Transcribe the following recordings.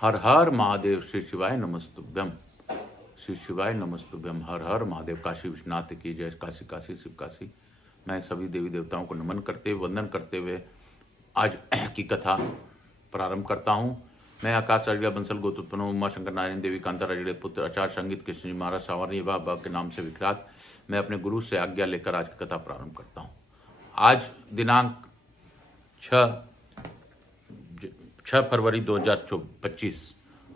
हर हर महादेव। श्री शिवाय नमस्तुभ्यम। श्री शिवाय नमस्तुभ्यम। हर हर महादेव। काशी विश्वनाथ की जय। काशी काशी शिव काशी। मैं सभी देवी देवताओं को नमन करते हुए, वंदन करते हुए आज की कथा प्रारंभ करता हूँ। मैं आकाश राजगढ़ बंसल गोत्रोत्पन्न उमा शंकर नारायण देवी कांता राजगढ़ पुत्र आचार्य संगीत कृष्ण जी महाराज सावरणी बाबा के नाम से विख्यात मैं अपने गुरु से आज्ञा लेकर आज की कथा प्रारंभ करता हूँ। आज दिनांक 6 फरवरी 2025।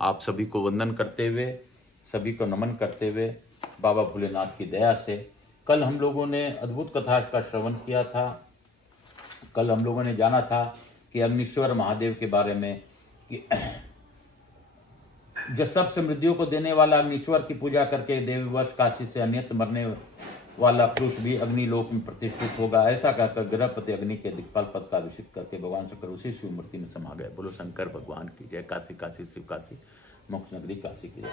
आप सभी को वंदन करते हुए, सभी को नमन करते हुए बाबा भोलेनाथ की दया से कल हम लोगों ने अद्भुत कथा का श्रवण किया था। कल हम लोगों ने जाना था कि अग्निश्वर महादेव के बारे में कि जो सब समृद्धियों को देने वाला अग्निश्वर की पूजा करके देववश काशी से अन्यत्र मरने वाला पुरुष भी अग्निलोक में प्रतिष्ठित होगा। ऐसा कहकर ग्रहपति अग्नि के दिक्पाल पद का अभिषेक करके भगवान शंकर उसी शिव मूर्ति में समा गए। बोलो शंकर भगवान की जय। काशी काशी शिव काशी मोक्ष नगरी काशी की जय।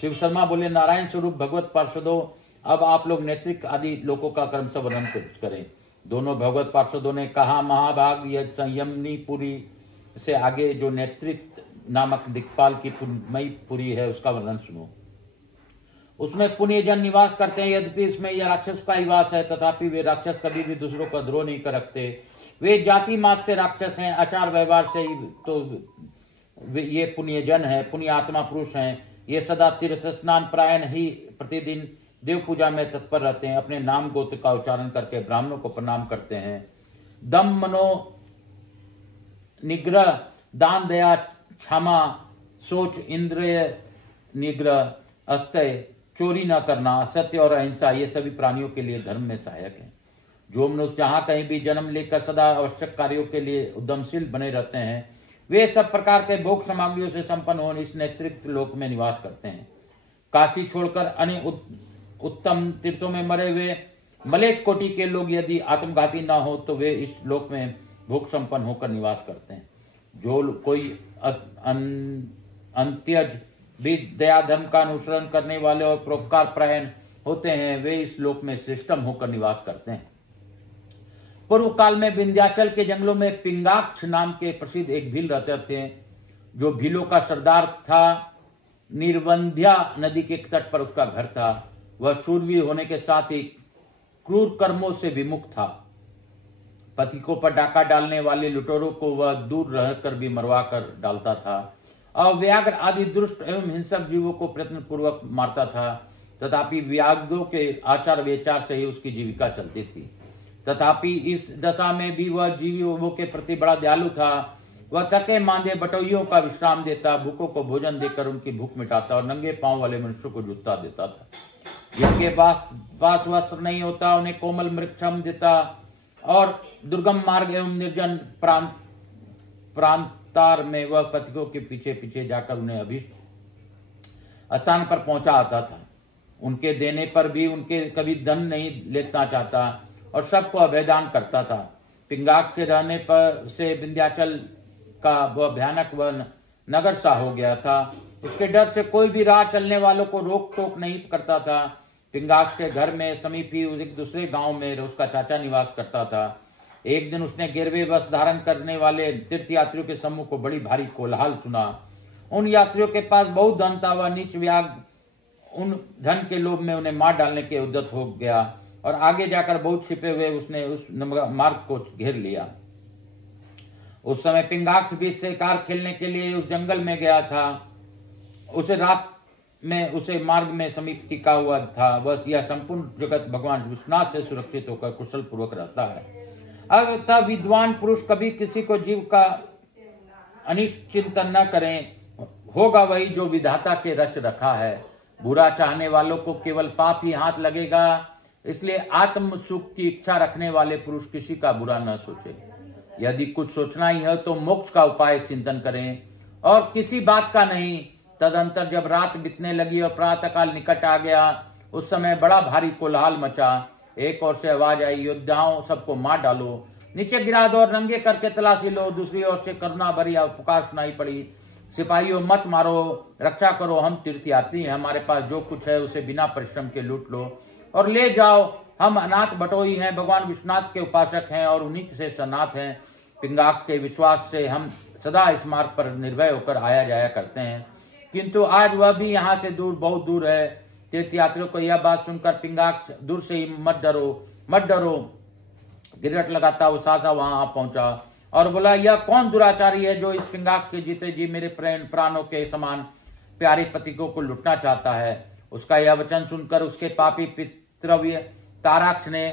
शिव शर्मा बोले नारायण स्वरूप भगवत पार्षदों, अब आप लोग नेत्रिक आदि लोगों का क्रम से वर्णन करें। दोनों भगवत पार्षदों ने कहा, महाभाग यह संयमनी पुरी से आगे जो नेत्रिक नामक दिक्पाल की पुण्यमयी पुरी है उसका वर्णन सुनो। उसमें पुण्यजन निवास करते हैं। यद्यपि इसमें यह राक्षस का ही वास है, तथापि वे राक्षस कभी भी दूसरों का द्रोह नहीं कर रखते। वे जाति मात्र से राक्षस हैं, आचार व्यवहार से ही तो ये पुण्यजन है, पुण्य आत्मा पुरुष हैं। ये सदा तीर्थ स्नान प्रायण ही प्रतिदिन देव पूजा में तत्पर रहते हैं। अपने नाम गोत्र का उच्चारण करके ब्राह्मणों को प्रणाम करते हैं। दम मनो निग्रह, दान दया क्षमा, सोच इंद्रिय निग्रह, अस्तय, चोरी न करना, सत्य और अहिंसा ये सभी प्राणियों के लिए धर्म में सहायक हैं। जो मनुष्य जहां कहीं भी जन्म लेकर सदा आवश्यक कार्यों के लिए उद्यमशील बने रहते हैं, वे सब प्रकार के भोग सामग्रियों से संपन्न हो इस नेतृत्व लोक में निवास करते हैं। काशी छोड़कर अन्य उत्तम तीर्थों में मरे हुए मलेच्छ कोटि के लोग यदि आत्मघाती न हो तो वे इस लोक में भोग संपन्न होकर निवास करते हैं। जो कोई अंत्यज भी दया धर्म का अनुसरण करने वाले और परोपकार प्रायण होते हैं, वे इस लोक में श्रेष्ठम होकर निवास करते हैं। पूर्व काल में विंध्याचल के जंगलों में पिंगाक्ष नाम के प्रसिद्ध एक भील रहते थे, जो भीलों का सरदार था। निर्वंध्या नदी के तट पर उसका घर था। वह शूरवीर होने के साथ ही क्रूर कर्मों से विमुख था। पथिकों पर डाका डालने वाले लुटेरों को वह दूर रहकर भी मरवा कर डालता था और व्याघ्र आदि दुष्ट एवं हिंसक जीवों को प्रयत्न पूर्वक मारता था। तथापि व्याघ्रों के आचार विचार से ही उसकी जीविका चलती थी। तथापि इस दशा में भी वह जीवों के प्रति बड़ा दयालु था। वह थके मांदे बटोइयों का विश्राम देता, भूखों को भोजन देकर उनकी भूख मिटाता और नंगे पांव वाले मनुष्यों को जूता देता था। जिनके पास वस्त्र नहीं होता उन्हें कोमल मृक्षम देता और दुर्गम मार्ग एवं निर्जन प्रांतार में वह पथिकों के पीछे पीछे जाकर उन्हें अभीष्ट स्थान पर पहुंचा आता था। उनके देने पर भी उनके कभी धन नहीं लेना चाहता और सबको अभयदान करता था। पिंगाक के रहने पर से विंध्याचल का वह भयानक वह नगर सा हो गया था। उसके डर से कोई भी राह चलने वालों को रोक टोक नहीं करता था। पिंगाक के घर में समीप ही एक दूसरे गांव में उसका चाचा निवास करता था। एक दिन उसने गिरवे वस्त्र धारण करने वाले तीर्थ यात्रियों के समूह को बड़ी भारी कोलाहल सुना। उन यात्रियों के पास बहुत धन था। वह नीच व्याघ्र उन धन के लोभ में उन्हें मार डालने के उद्यत हो गया और आगे जाकर बहुत छिपे हुए उसने उस मार्ग को घेर लिया। उस समय पिंगाक्ष भी शिकार खेलने के लिए उस जंगल में गया था। उसे रात में उसे मार्ग में समीप टिका हुआ था। वह यह संपूर्ण जगत भगवान विश्वनाथ से सुरक्षित होकर कुशल पूर्वक रहता है। अब तब विद्वान पुरुष कभी किसी को जीव का अनिष्ट चिंतन न करें, होगा वही जो विधाता के रच रखा है। बुरा चाहने वालों को केवल पाप ही हाथ लगेगा। इसलिए आत्म सुख की इच्छा रखने वाले पुरुष किसी का बुरा न सोचे। यदि कुछ सोचना ही है तो मोक्ष का उपाय चिंतन करें और किसी बात का नहीं। तदंतर जब रात बीतने लगी और प्रातःकाल निकट आ गया, उस समय बड़ा भारी कोलाहल मचा। एक ओर से आवाज आई, योद्धाओं सबको मार डालो, नीचे गिरा दो और नंगे करके तलाशी लो। दूसरी ओर से करुणा भरी पुकार सुनाई पड़ी, सिपाहियों मत मारो, रक्षा करो, हम तीर्थयात्री हैं, हमारे पास जो कुछ है उसे बिना परिश्रम के लूट लो और ले जाओ। हम अनाथ बटोई हैं, भगवान विश्वनाथ के उपासक हैं और उन्हीं से सनाथ हैं। पिंगाक के विश्वास से हम सदा इस मार्ग पर निर्भय होकर आया जाया करते हैं, किंतु आज वह भी यहाँ से दूर, बहुत दूर है। तीर्थ यात्रियों को यह बात सुनकर पिंगाक्ष दूर से ही मत डरो गिरट लगाता उत्साह वहां पहुंचा और बोला, यह कौन दुराचारी है जो इस पिंगाक्ष के जीते जी मेरे प्राणों के समान प्यारे पतिकों को लुटना चाहता है। उसका यह वचन सुनकर उसके पापी पितृव्य ताराक्ष ने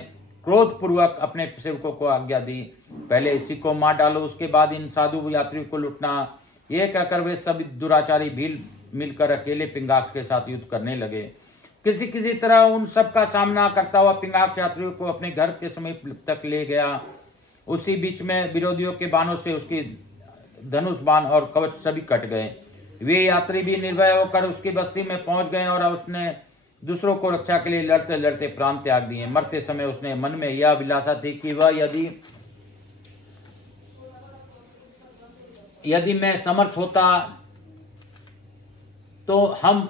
क्रोध पूर्वक अपने सेवकों को आज्ञा दी, पहले इसी को मार डालो, उसके बाद इन साधु यात्रियों को लुटना। ये कहकर वे सभी दुराचारी भील मिलकर अकेले पिंगाक्ष के साथ युद्ध करने लगे। किसी तरह उन सब का सामना करता हुआ पिंगाक्ष यात्रियों को अपने घर के समीप तक ले गया। उसी बीच में विरोधियों के बाणों से उसकी धनुष बाण और कवच सभी कट गए। वे यात्री भी निर्भय होकर उसकी बस्ती में पहुंच गए और उसने दूसरों को रक्षा के लिए लड़ते लड़ते प्राण त्याग दिए। मरते समय उसने मन में यह अभिलाषा थी कि वह यदि मैं समर्थ होता तो हम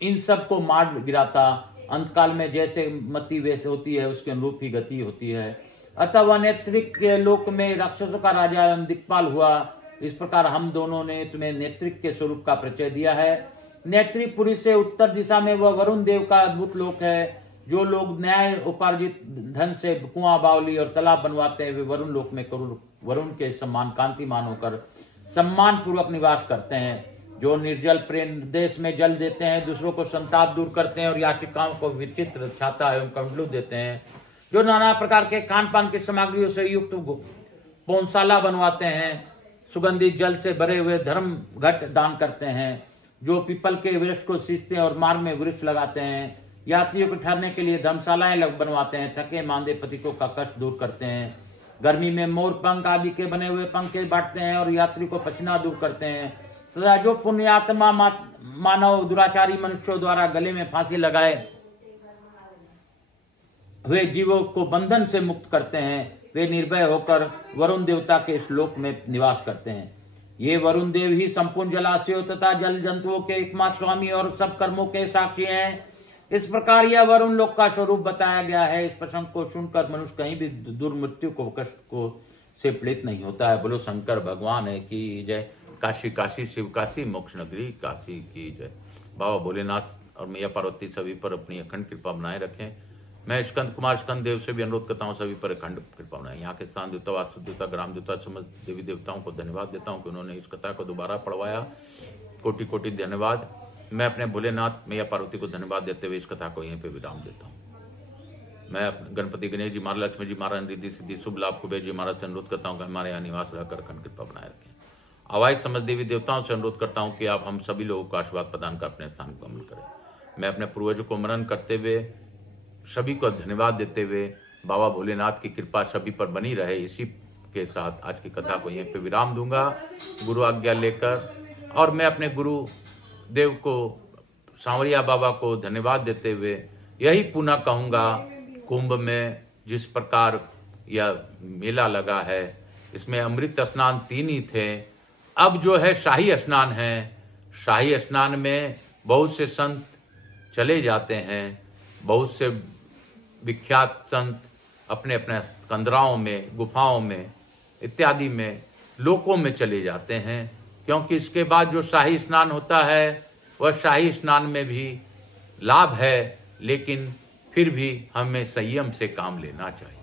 इन सब को मार गिराता। अंतकाल में जैसे मति वैसे होती है, उसके अनुरूप ही गति होती है। अतः वह नेत्रिक के लोक में राक्षसों का राजा एवं दिक्पाल हुआ। इस प्रकार हम दोनों ने तुम्हें नेत्रिक के स्वरूप का परिचय दिया है। नेत्रिपुरी से उत्तर दिशा में वह वरुण देव का अद्भुत लोक है। जो लोग न्याय उपार्जित धन से कुआं, बावली और तालाब बनवाते हैं, वे वरुण लोक में वरुण के सम्मान कांतिमान होकर सम्मान पूर्वक निवास करते हैं। जो निर्जल प्रेम देश में जल देते हैं, दूसरों को संताप दूर करते हैं और याचिकाओं को विचित्र छाता एवं कंडलू देते हैं। जो नाना प्रकार के खान पान की सामग्रियों से युक्त पौनशाला बनवाते हैं, सुगंधित जल से भरे हुए धर्म घट दान करते हैं। जो पीपल के वृक्ष को सींचते हैं और मार्ग में वृक्ष लगाते हैं, यात्रियों को ठहरने के लिए धर्मशालाएं बनवाते हैं, थके मांदे पथिकों का कष्ट दूर करते हैं। गर्मी में मोर पंख आदि के बने हुए पंखे बांटते हैं और यात्री को पसीना दूर करते हैं। तथा जो पुण्यात्मा मानव दुराचारी मनुष्यों द्वारा गले में फांसी लगाए हुए जीवों को बंधन से मुक्त करते हैं, वे निर्भय होकर वरुण देवता के श्लोक में निवास करते हैं। ये वरुण देव ही संपूर्ण जलाशयों तथा जल जंतुओं के एकमात्र स्वामी और सब कर्मों के साक्षी हैं। इस प्रकार यह वरुण लोक का स्वरूप बताया गया है। इस प्रसंग को सुनकर मनुष्य कहीं भी दुर्मृत्यु को कष्ट को से पीड़ित नहीं होता है। बोलो शंकर भगवान है की जय। काशी काशी शिव काशी मोक्ष नगरी काशी की जय। बाबा भोलेनाथ और मैया पार्वती सभी पर अपनी अखंड कृपा बनाए रखें। मैं स्कंद कुमार स्कंद देव से भी अनुरोध करता हूँ सभी पर अखंड कृपा बनाए। यहाँ के स्थान देवता, वास्तु देवता, ग्राम देवता, समस्त देवी देवताओं को धन्यवाद देता हूँ कि उन्होंने इस कथा को दोबारा पढ़वाया। कोटि कोटि धन्यवाद। मैं अपने भोलेनाथ मैया पार्वती को धन्यवाद देते हुए इस कथा को यहीं पे विराम देता हूँ। मैं गणपति गणेश जी महाराज, लक्ष्मी जी महाराज, रिद्धि सिद्धि शुभ लाभ कुबेर जी महाराज से अनुरोध करता हूँ कि हमारे यहाँ निवास रहकर अखंड कृपा बनाए रखें। आवाज समझ देवी देवताओं से अनुरोध करता हूँ कि आप हम सभी लोगों को आशीर्वाद प्रदान कर अपने स्थान को अमल करें। मैं अपने पूर्वजों को स्मरण करते हुए सभी को धन्यवाद देते हुए बाबा भोलेनाथ की कृपा सभी पर बनी रहे, इसी के साथ आज की कथा को यहीं पे विराम दूंगा गुरु आज्ञा लेकर। और मैं अपने गुरु देव को, सांवरिया बाबा को धन्यवाद देते हुए यही पुनः कहूँगा, कुंभ में जिस प्रकार यह मेला लगा है, इसमें अमृत स्नान 3 ही थे। अब जो है शाही स्नान है। शाही स्नान में बहुत से संत चले जाते हैं, बहुत से विख्यात संत अपने अपने कंदराओं में, गुफाओं में इत्यादि में लोकों में चले जाते हैं, क्योंकि इसके बाद जो शाही स्नान होता है वह शाही स्नान में भी लाभ है, लेकिन फिर भी हमें संयम से काम लेना चाहिए।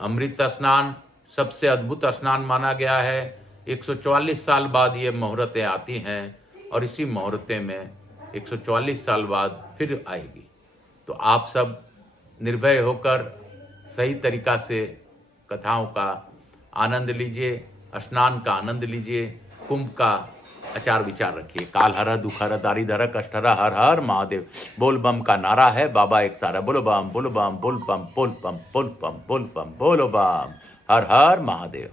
अमृत स्नान सबसे अद्भुत स्नान माना गया है। 144 साल बाद ये मुहूर्तें आती हैं और इसी मुहूर्ते में 144 साल बाद फिर आएगी। तो आप सब निर्भय होकर सही तरीका से कथाओं का आनंद लीजिए, स्नान का आनंद लीजिए, कुंभ का आचार विचार रखिए। काल हर दुख हर दारी धर कष्ट हर, हर हर महादेव। बोल बम का नारा है, बाबा एक सारा। बोलो बम, बोलो बम, बोल बम, बोल बम, बोल बम, बोल बम, बोलो बम, हर हर महादेव।